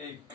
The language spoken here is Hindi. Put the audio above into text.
1